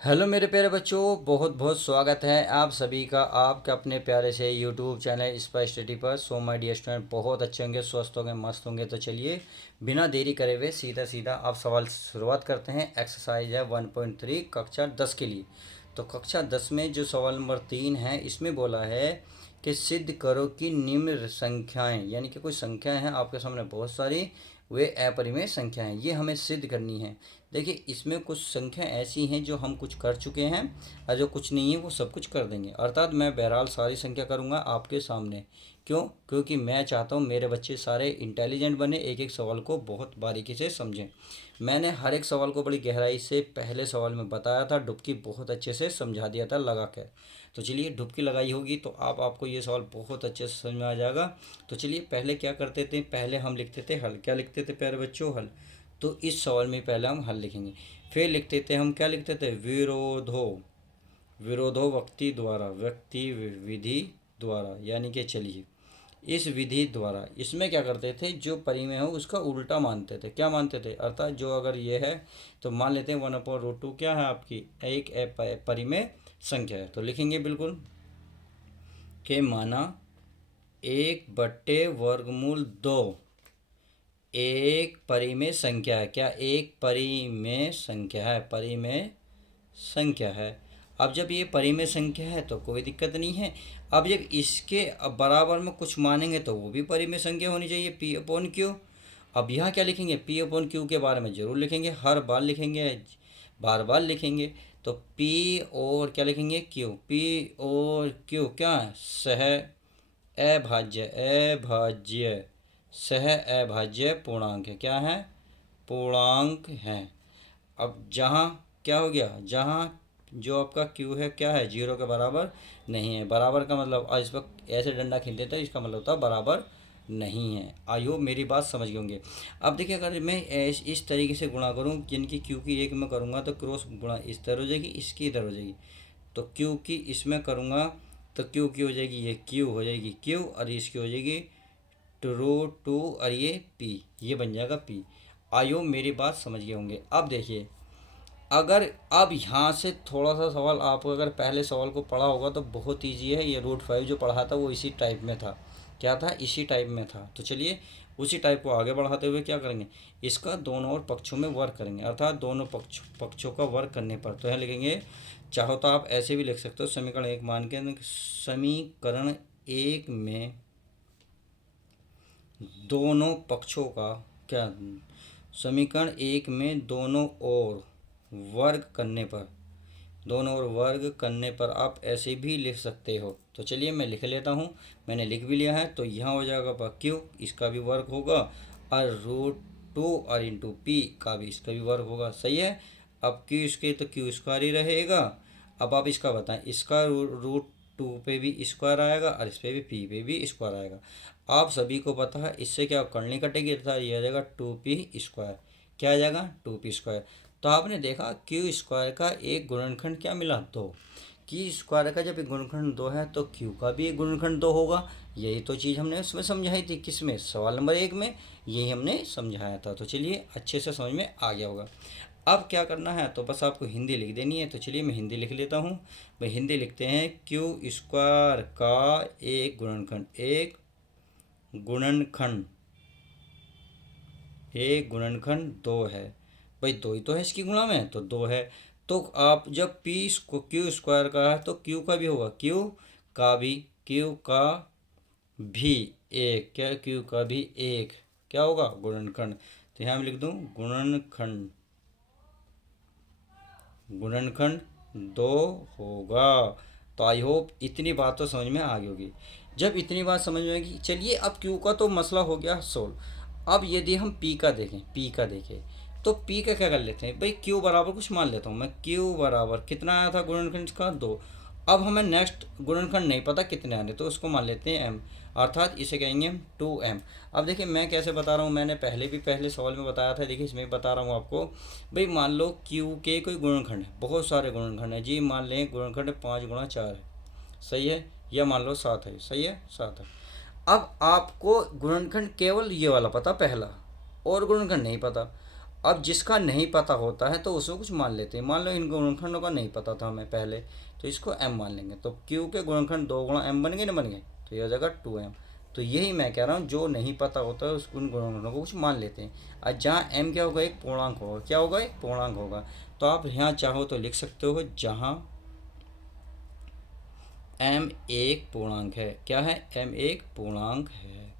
Hello मेरे प्यारे बच्चों, बहुत बहुत स्वागत है आप सभी का आपके अपने प्यारे से यूट्यूब चैनल स्पाई स्टडी पर। सो माय डियर स्टूडेंट, बहुत अच्छे होंगे, स्वस्थ होंगे, मस्त होंगे। तो चलिए बिना देरी करे हुए सीधा सीधा आप सवाल शुरुआत करते हैं। एक्सरसाइज है 1.3 कक्षा 10 के लिए। तो कक्षा 10 में जो सवाल नंबर 3 है, इसमें बोला है कि सिद्ध करो कि निम्न संख्याएं, यानी कि कोई संख्याएं हैं आपके सामने बहुत सारी, वे अपरिमेय संख्या हैं, ये हमें सिद्ध करनी है। देखिए, इसमें कुछ संख्या ऐसी हैं जो हम कुछ कर चुके हैं और जो कुछ नहीं है वो सब कुछ कर देंगे। अर्थात मैं बहरहाल सारी संख्या करूँगा आपके सामने। क्यों? क्योंकि मैं चाहता हूँ मेरे बच्चे सारे इंटेलिजेंट बने, एक एक सवाल को बहुत बारीकी से समझें। मैंने हर एक सवाल को बड़ी गहराई से पहले सवाल में बताया था, डुबकी बहुत अच्छे से समझा दिया था लगा कर। तो चलिए, डुबकी लगाई होगी तो आपको ये सवाल बहुत अच्छे से समझ में आ जाएगा। तो चलिए, पहले क्या करते थे, पहले हम लिखते थे हल। क्या लिखते थे प्यारे बच्चों? हल। तो इस सवाल में पहले हम हल लिखेंगे। फिर लिखते थे हम, क्या लिखते थे? विरोधो, विरोधो व्यक्ति द्वारा, व्यक्ति विधि द्वारा, यानी कि चलिए इस विधि द्वारा, इसमें क्या करते थे, जो परिमेय हो उसका उल्टा मानते थे। क्या मानते थे? अर्थात जो अगर ये है तो मान लेते हैं 1/√2 क्या है आपकी, एक परिमेय संख्या है। तो लिखेंगे बिल्कुल के माना 1/√2 एक परिमेय संख्या है। क्या? एक परिमेय संख्या है, परिमेय संख्या है। अब जब ये परिमेय संख्या है तो कोई दिक्कत नहीं है। अब जब इसके बराबर में कुछ मानेंगे तो वो भी परिमेय संख्या होनी चाहिए, पी अपॉन क्यू। अब यहाँ क्या लिखेंगे? पी अपॉन क्यू के बारे में जरूर लिखेंगे, हर बार लिखेंगे, बार बार लिखेंगे। तो पी और क्या लिखेंगे? क्यू। पी और क्यू क्या है? सह अभाज्य, अभाज्य, सह अभाज्य पूर्णांक है। क्या है? पूर्णांक है। अब जहाँ क्या हो गया, जहाँ जो आपका क्यू है क्या है, जीरो के बराबर नहीं है। बराबर का मतलब, आज इस वक्त ऐसे डंडा खींच देता है, इसका मतलब होता है बराबर नहीं है। आई होप मेरी बात समझ गए होंगे। अब देखिए, अगर मैं इस तरीके से गुणा करूँ, जिनकी क्यू की एक में करूँगा तो क्रॉस गुणा इस तरह हो जाएगी, इसकी इधर हो जाएगी। तो क्यू की इसमें करूँगा तो क्यू की हो जाएगी, ये क्यू हो जाएगी क्यू, और इसकी हो जाएगी टू टू, और ये पी, ये बन जाएगा पी। आयो मेरी बात समझ गए होंगे। अब देखिए, अगर अब यहाँ से थोड़ा सा सवाल, आप अगर पहले सवाल को पढ़ा होगा तो बहुत ईजी है। ये √5 जो पढ़ा था वो इसी टाइप में था। क्या था? इसी टाइप में था। तो चलिए उसी टाइप को आगे बढ़ाते हुए क्या करेंगे, इसका दोनों ओर पक्षों में वर्ग करेंगे। अर्थात दोनों पक्षों का वर्ग करने पर तो यहाँ लिखेंगे, चाहो तो आप ऐसे भी लिख सकते हो, समीकरण एक मान के, समीकरण एक में दोनों पक्षों का क्या, समीकरण एक में दोनों ओर वर्ग करने पर, दोनों ओर वर्ग करने पर आप ऐसे भी लिख सकते हो। तो चलिए मैं लिख लेता हूँ, मैंने लिख भी लिया है। तो यहाँ हो जाएगा क्यू, इसका भी वर्ग होगा, और √2 और इंटू पी का भी, इसका भी वर्ग होगा। सही है। अब क्यू इसके तो क्यू स्क्वायर ही रहेगा। अब आप इसका बताएं, इसका √2 पे भी स्क्वायर आएगा और इस पे भी पी पे भी स्क्वायर आएगा। आप सभी को पता है इससे क्या करनी कटेगी, था ये आ जाएगा 2p²। क्या आ जाएगा? 2p²। तो आपने देखा क्यू स्क्वायर का एक गुणनखंड क्या मिला? 2। क्यू स्क्वायर का जब एक गुणनखंड 2 है तो क्यू का भी एक गुणनखंड 2 होगा। यही तो चीज़ हमने उसमें समझाई थी, किसमें? सवाल नंबर 1 में यही हमने समझाया था। तो चलिए अच्छे से समझ में आ गया होगा। अब क्या करना है, तो बस आपको हिंदी लिख देनी है। तो चलिए मैं हिंदी लिख लेता हूँ। भाई हिंदी लिखते हैं, क्यू स्क्वायर का एक गुणनखंड, गुणनखंड एक गुणनखंड 2 है। भाई 2 ही तो है इसकी गुणा में, तो 2 है। तो आप जब पी को क्यू स्क्वायर का है तो क्यू का भी होगा, क्यू का भी एक, क्या? क्यू का भी एक क्या होगा? गुणनखंड। तो यहाँ मैं लिख दूँ गुणनखंड, गुणनखंड 2 होगा। तो आई होप इतनी बात तो समझ में आ गई होगी। जब इतनी बात समझ में आएगी, चलिए अब क्यू का तो मसला हो गया सोल्व। अब यदि हम पी का देखें, तो पी का क्या कर लेते हैं भाई, क्यू बराबर कुछ मान लेता हूँ मैं, क्यू बराबर कितना आया था गुणनखंड का? 2। अब हमें नेक्स्ट गुणनखंड नहीं पता कितने आने, तो उसको मान लेते हैं एम, अर्थात इसे कहेंगे हम 2m। अब देखिए मैं कैसे बता रहा हूँ, मैंने पहले भी पहले सवाल में बताया था, देखिए इसमें बता रहा हूँ आपको। भाई मान लो क्यू के कोई गुणनखंड है, बहुत सारे गुणनखंड है जी, मान लें गुणनखंड 5 × 4 है, सही है, या मान लो 7 है, सही है, 7 है। अब आपको गुणनखंड केवल ये वाला पता, पहला, और गुणनखंड नहीं पता। अब जिसका नहीं पता होता है तो उसको कुछ मान लेते हैं। मान लो इन गुणनखंडों का नहीं पता था हमें पहले, तो इसको m मान लेंगे। तो q के गुणनखंड 2 गुणा m बन गए ना, बन गए, तो ये हो जाएगा 2m। तो यही मैं कह रहा हूँ, जो नहीं पता होता है उसको उन गुणनखंडों को कुछ मान लेते हैं। और जहाँ m क्या होगा, एक पूर्णांक होगा। क्या होगा, एक पूर्णांक होगा। तो आप यहाँ चाहो तो लिख सकते हो, जहाँ m एक पूर्णांक है। क्या है, m एक पूर्णांक है।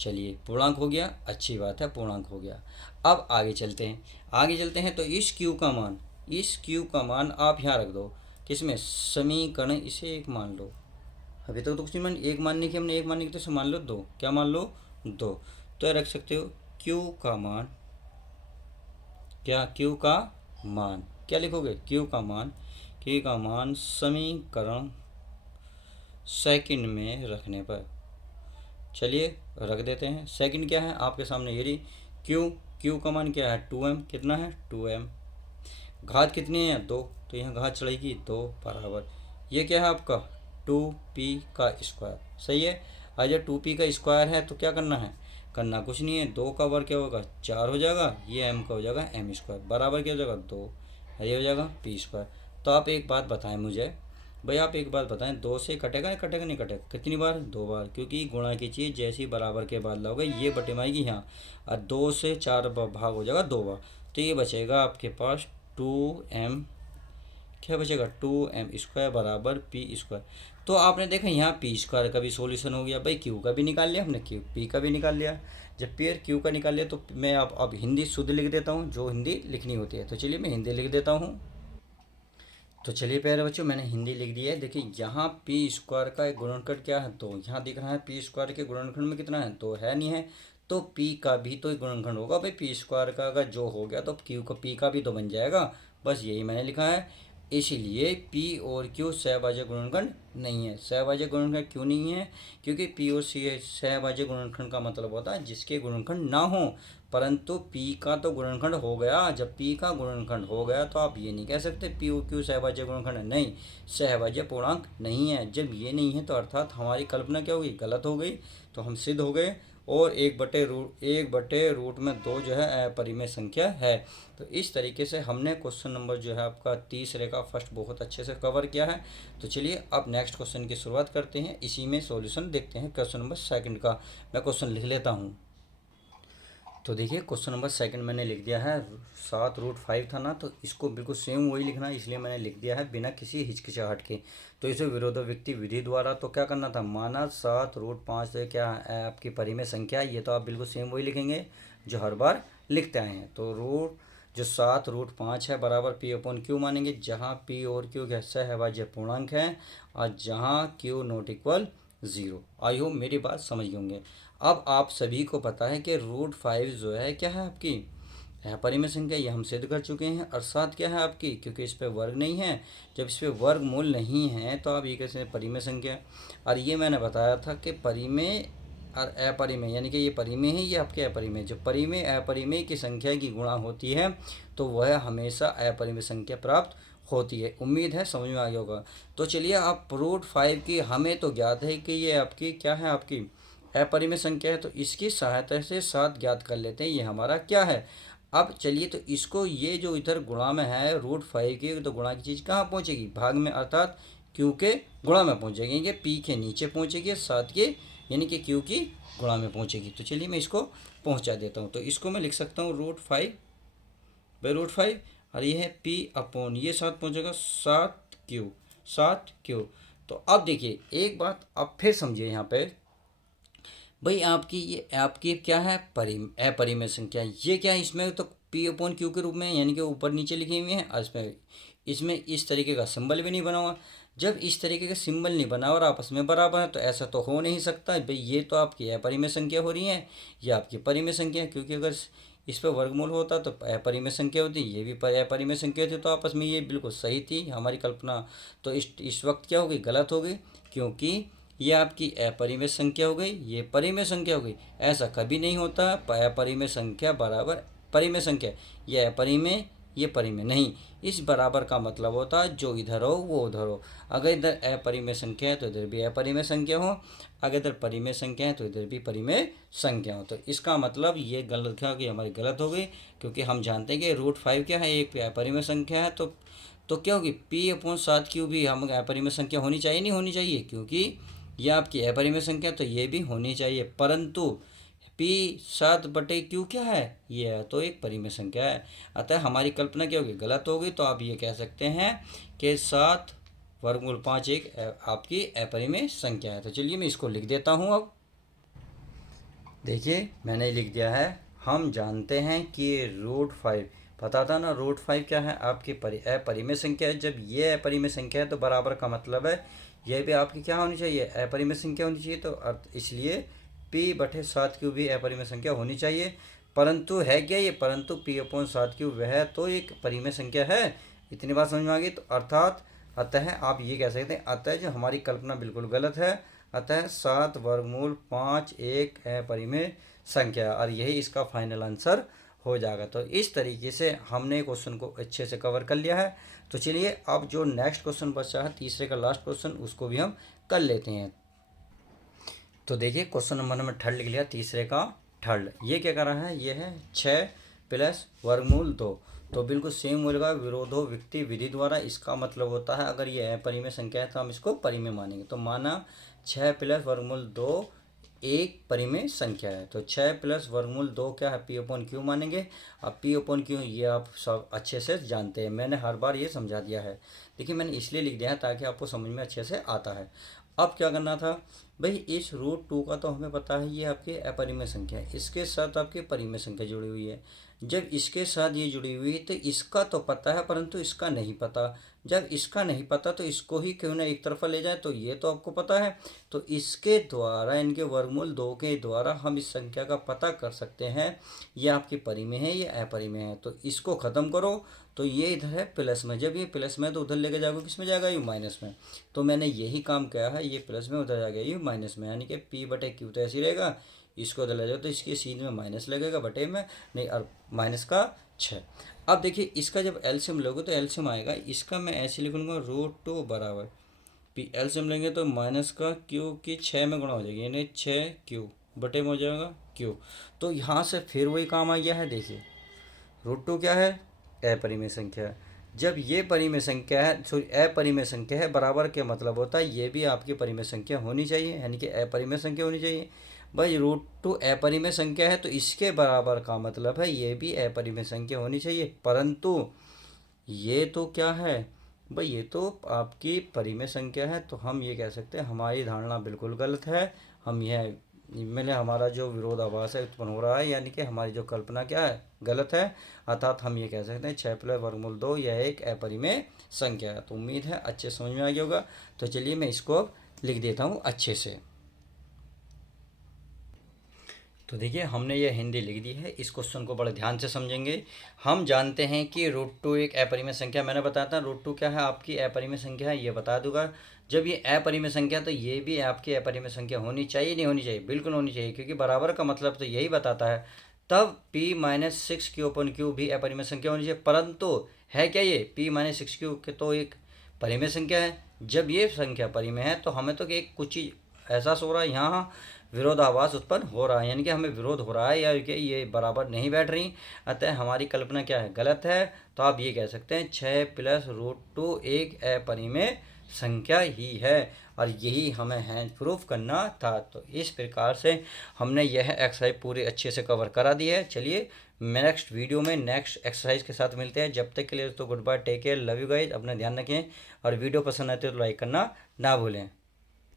चलिए पूर्णांक हो गया, अच्छी बात है, पूर्णांक हो गया। अब आगे चलते हैं, आगे चलते हैं। तो इस q का मान, इस q का मान आप यहाँ रख दो, किसमें, समीकरण, इसे एक मान लो। अभी तक तो कुछ नहीं मान, एक मानने की हमने, एक मानने की तो इसे मान लो 2। क्या मान लो, 2। तो ये रख सकते हो q का मान, क्या, q का मान क्या लिखोगे, q का मान, q का मान समीकरण सेकंड में रखने पर, चलिए रख देते हैं। सेकंड क्या है आपके सामने, ये रही q का मान क्या है, 2m। कितना है, 2m। घात कितनी है, 2, तो यहाँ घात चढ़ेगी 2 बराबर, ये क्या है आपका 2p का स्क्वायर। सही है। आज जब 2p का स्क्वायर है तो क्या करना है, करना कुछ नहीं है, 2 का वर्ग क्या होगा, 4 हो जाएगा, ये m का हो जाएगा m स्क्वायर, बराबर क्या हो जाएगा 2, ये हो जाएगा p स्क्वायर। तो आप एक बात बताएं मुझे, भाई आप एक बात बताएं, 2 से कटेगा, कटेगा नहीं कटेगा, कितनी बार, 2 बार, क्योंकि गुणा की चीज़ जैसी बराबर के बाद लाओगे ये बटेमाएगी यहाँ, और 2 से 4 भाग हो जाएगा 2 बार। तो ये बचेगा आपके पास 2m, क्या बचेगा, 2m स्क्वायर बराबर p स्क्वायर। तो आपने देखा यहाँ p स्क्वायर का भी सॉल्यूशन हो गया, भाई q का भी निकाल लिया हमने, p का भी निकाल लिया। जब p और q का निकाल लिया तो मैं आप अब हिंदी शुद्ध लिख देता हूँ, जो हिंदी लिखनी होती है। तो चलिए मैं हिंदी लिख देता हूँ। तो चलिए प्यारे बच्चों, मैंने हिंदी लिख दी है। देखिए यहाँ पी स्क्वायर का एक गुणनखंड क्या है, 2। यहाँ दिख रहा है पी स्क्वायर के गुणनखंड में कितना है, 2 है, नहीं है। तो पी का भी तो एक गुणनखंड होगा भाई, पी स्क्वायर का अगर जो हो गया तो क्यू का पी का भी तो बन जाएगा। बस यही मैंने लिखा है। इसीलिए पी और क्यू सहभाज्य गुणनखंड नहीं है। सहभाज्य गुणनखंड क्यों नहीं है, क्योंकि पी और सी सहभाज्य गुणनखंड का मतलब होता है जिसके गुणनखंड ना हो। परंतु p का तो गुणनखंड हो गया। जब p का गुणनखंड हो गया तो आप ये नहीं कह सकते p और q सहभाज्य गुणनखंड है, नहीं, सहभाज्य पूर्णांक नहीं है। जब ये नहीं है तो अर्थात हमारी कल्पना क्या होगी, गलत हो गई। तो हम सिद्ध हो गए। और 1/√2 में 2 जो है अपरिमेय संख्या है। तो इस तरीके से हमने क्वेश्चन नंबर जो है आपका तीसरे का फर्स्ट बहुत अच्छे से कवर किया है। तो चलिए अब नेक्स्ट क्वेश्चन की शुरुआत करते हैं। इसी में सॉल्यूशन देखते हैं क्वेश्चन नंबर सेकंड का। मैं क्वेश्चन लिख लेता हूँ। तो देखिए क्वेश्चन नंबर सेकंड मैंने लिख दिया है। 7√5 था ना, तो इसको बिल्कुल सेम वही लिखना है, इसलिए मैंने लिख दिया है बिना किसी हिचकिचाहट के। तो इसे विरोधोक्ति विधि द्वारा तो क्या करना था, माना 7√5 से क्या है आपकी परिमेय संख्या है। ये तो आप बिल्कुल सेम वही लिखेंगे जो हर बार लिखते आए हैं। तो रूट जो 7√5 है बराबर पी अपॉन क्यू मानेंगे, जहाँ पी और क्यू के सहभाज्य पूर्णांक हैं और जहाँ Q not equal 0। I hope मेरी बात समझ गए होंगे। अब आप सभी को पता है कि √5 जो है क्या है आपकी अपरिमेय संख्या, ये हम सिद्ध कर चुके हैं। अर्थात क्या है आपकी, क्योंकि इस पे वर्ग नहीं है, जब इस पे वर्गमूल नहीं है तो आप ये कैसे परिमेय संख्या। और ये मैंने बताया था कि परिमेय और अपरिमेय, यानी कि ये परिमेय है, ये आपके अपरिमेय। जो परिमेय अपरिमेय की संख्या की गुणा होती है तो वह हमेशा अपरिमेय संख्या प्राप्त होती है। उम्मीद है समझ में आ गया होगा। तो चलिए आप √5 की, हमें तो ज्ञात है कि ये आपकी क्या है, आपकी अपरिमेय संख्या है। तो इसकी सहायता से 7 ज्ञात कर लेते हैं, ये हमारा क्या है। अब चलिए तो इसको, ये जो इधर गुणा में है √5 की, तो गुणा की चीज़ कहाँ पहुँचेगी, भाग में, अर्थात क्यू के गुणा में पहुँचेगी। ये पी के नीचे पहुँचेगी, 7 के यानी कि क्यू की गुणा में पहुँचेगी। तो चलिए मैं इसको पहुँचा देता हूँ। तो इसको मैं लिख सकता हूँ √5/√5, और ये है पी अपॉन ये 7 पहुँचेगा 7 क्यू। तो अब देखिए एक बात आप फिर समझिए यहाँ पे, भाई आपकी ये आपकी क्या है, अपरिमेय संख्या। ये क्या है, इसमें तो पी अपॉन क्यू के रूप में, यानी कि ऊपर नीचे लिखे हुए हैं। इसमें इस तरीके का सिंबल भी नहीं बना हुआ। जब इस तरीके का सिंबल नहीं बना और आपस में बराबर है तो ऐसा तो हो नहीं सकता भाई। ये तो आपकी अपरिमेय संख्या हो रही है, ये आपकी परिमेय संख्या है। क्योंकि अगर इस पर वर्गमूल होता तो अपरिमेय संख्या होती, ये भी अपरिमेय संख्या होती, तो आपस में ये बिल्कुल सही थी हमारी कल्पना। तो इस वक्त क्या हो गई, गलत हो गई, क्योंकि ये आपकी अपरिमेय संख्या हो गई, ये परिमेय संख्या हो गई। ऐसा कभी नहीं होता, अपरिमेय संख्या बराबर परिमेय संख्या, ये अपरिमेय, ये परिमेय नहीं। इस बराबर का मतलब होता है जो इधर हो वो उधर हो। अगर इधर अपरिमेय संख्या है तो इधर भी अपरिमेय संख्या हो, अगर इधर परिमेय संख्या है तो इधर भी परिमेय संख्या हो। तो इसका मतलब ये गलत क्या कि हमारी गलत हो गई, क्योंकि हम जानते हैं कि √5 क्या है, एक अपरिमेय संख्या है। तो क्या होगी, P/7Q भी हम अपरिमेय संख्या होनी चाहिए नहीं होनी चाहिए, क्योंकि यह आपकी अपरिमेय संख्या तो ये भी होनी चाहिए, परंतु P7/Q क्या है, ये है तो एक परिमेय संख्या है। अतः हमारी कल्पना क्या होगी, गलत होगी। तो आप ये कह सकते हैं कि 7√5 एक आपकी अपरिमेय संख्या है। तो चलिए मैं इसको लिख देता हूँ। अब देखिए मैंने लिख दिया है। हम जानते हैं कि √5 पता था ना, √5 क्या है, आपकी अपरिमेय संख्या है। जब ये अपरिमेय संख्या है तो बराबर का मतलब है यह भी आपकी क्या होनी चाहिए, अपरिमेय संख्या होनी चाहिए। तो इसलिए P/7Q भी अपरिमेय संख्या होनी चाहिए। परंतु है क्या ये, परंतु P/7Q वह तो एक परिमेय संख्या है। इतनी बात समझ में आ गई। तो अतः आप ये कह सकते हैं, अतः जो हमारी कल्पना बिल्कुल गलत है। अतः 7√5 एक अपरिमेय संख्या, और यही इसका फाइनल आंसर हो जाएगा। तो इस तरीके से हमने क्वेश्चन को अच्छे से कवर कर लिया है। तो चलिए अब जो नेक्स्ट क्वेश्चन बचा है, तीसरे का लास्ट क्वेश्चन, उसको भी हम कर लेते हैं। तो देखिए क्वेश्चन नंबर 3 लिख लिया, तीसरे का 3। ये क्या कर रहा है, ये है 6 + √2। तो बिल्कुल सेम बोलेगा, विरोधो विक्ति विधि द्वारा। इसका मतलब होता है अगर ये अपरिमेय संख्या है तो हम इसको परिमेय मानेंगे। तो माना 6 + √2 एक परिमेय संख्या है। तो 6 + √2 क्या है, P/Q मानेंगे। अब P/Q ये आप सब अच्छे से जानते हैं, मैंने हर बार ये समझा दिया है। देखिए मैंने इसलिए लिख दिया है ताकि आपको समझ में अच्छे से आता है। अब क्या करना था भाई, इस √2 का तो हमें पता है ये आपकी अपरिमेय संख्या है, इसके साथ आपकी परिमेय संख्या जुड़ी हुई है। जब इसके साथ ये जुड़ी हुई है तो इसका तो पता है परंतु इसका नहीं पता। जब इसका नहीं पता तो इसको ही क्यों ना एक तरफा ले जाए, तो ये तो आपको पता है। तो इसके द्वारा, इनके √2 के द्वारा हम इस संख्या का पता कर सकते हैं ये आपकी परिमेय है, ये अपरिमेय है। तो इसको ख़त्म करो, तो ये इधर है प्लस में। जब ये प्लस में तो उधर लेके जाओगे किस में जाएगा, ये माइनस में। तो मैंने यही काम किया है, ये प्लस में उधर जाएगा ये माइनस में, यानी कि P/Q तो ऐसे ही रहेगा। इसको उधर ले जाओ तो इसके सीन में माइनस लगेगा बटे में, नहीं, और माइनस का 6। अब देखिए इसका जब एलसीएम लोगे तो एलसीएम आएगा, इसका मैं ऐसे लिखूंगा √2 बराबर एलसीएम लेंगे तो माइनस का Q की 6 में गुणा हो जाएगी, यानी 6Q बटे में हो जाएगा Q। तो यहाँ से फिर वही काम आ गया है। देखिए √2 क्या है, अपरिमेय संख्या है। जब ये परिमेय संख्या है, सॉरी अपरिमेय संख्या है, बराबर के मतलब होता है ये भी आपकी परिमेय संख्या होनी चाहिए, यानी कि अपरिमेय संख्या होनी चाहिए। भाई √2 अपरिमेय संख्या है तो इसके बराबर का मतलब है ये भी अपरिमेय संख्या होनी चाहिए। परंतु ये तो क्या है भाई, ये तो आपकी परिमेय संख्या है। तो हम ये कह सकते हैं हमारी धारणा बिल्कुल गलत है। हम यह मैंने हमारा जो विरोधाभास है उत्पन्न हो रहा है, यानी कि हमारी जो कल्पना क्या है, गलत है। अर्थात हम ये कह सकते हैं 6 + √2 यह एक अपरिमेय संख्या है। तो उम्मीद है अच्छे समझ में आ गया होगा। तो चलिए मैं इसको अब लिख देता हूँ अच्छे से। तो देखिए हमने ये हिंदी लिख दी है। इस क्वेश्चन को बड़े ध्यान से समझेंगे। हम जानते हैं कि √2 एक अपरिमेय संख्या, मैंने बताया था √2 क्या है, आपकी अपरिमेय संख्या है, ये बता दूंगा। जब ये अपरिमेय संख्या तो ये भी आपकी अपरिमेय संख्या होनी चाहिए नहीं होनी चाहिए, बिल्कुल होनी चाहिए, क्योंकि बराबर का मतलब तो यही बताता है। तब P-6Q/Q भी अपरिमेय संख्या होनी चाहिए। परंतु है क्या ये P-6Q के तो एक परिमेय संख्या है। जब ये संख्या परिमेय है तो हमें तो एक कुछ चीज़ एहसास हो रहा है, यहाँ विरोधाभास उत्पन्न हो रहा है, यानी कि हमें विरोध हो रहा है या कि ये बराबर नहीं बैठ रही। अतः हमारी कल्पना क्या है, गलत है। तो आप ये कह सकते हैं 6 + √2 एक अपरिमेय संख्या ही है, और यही हमें है प्रूफ करना था। तो इस प्रकार से हमने यह एक्सरसाइज पूरी अच्छे से कवर करा दी है। चलिए नेक्स्ट वीडियो में नेक्स्ट एक्सरसाइज के साथ मिलते हैं। जब तक के लिए तो goodbye, take care, love you guys, अपना ध्यान रखें। और वीडियो पसंद आते तो लाइक करना ना भूलें।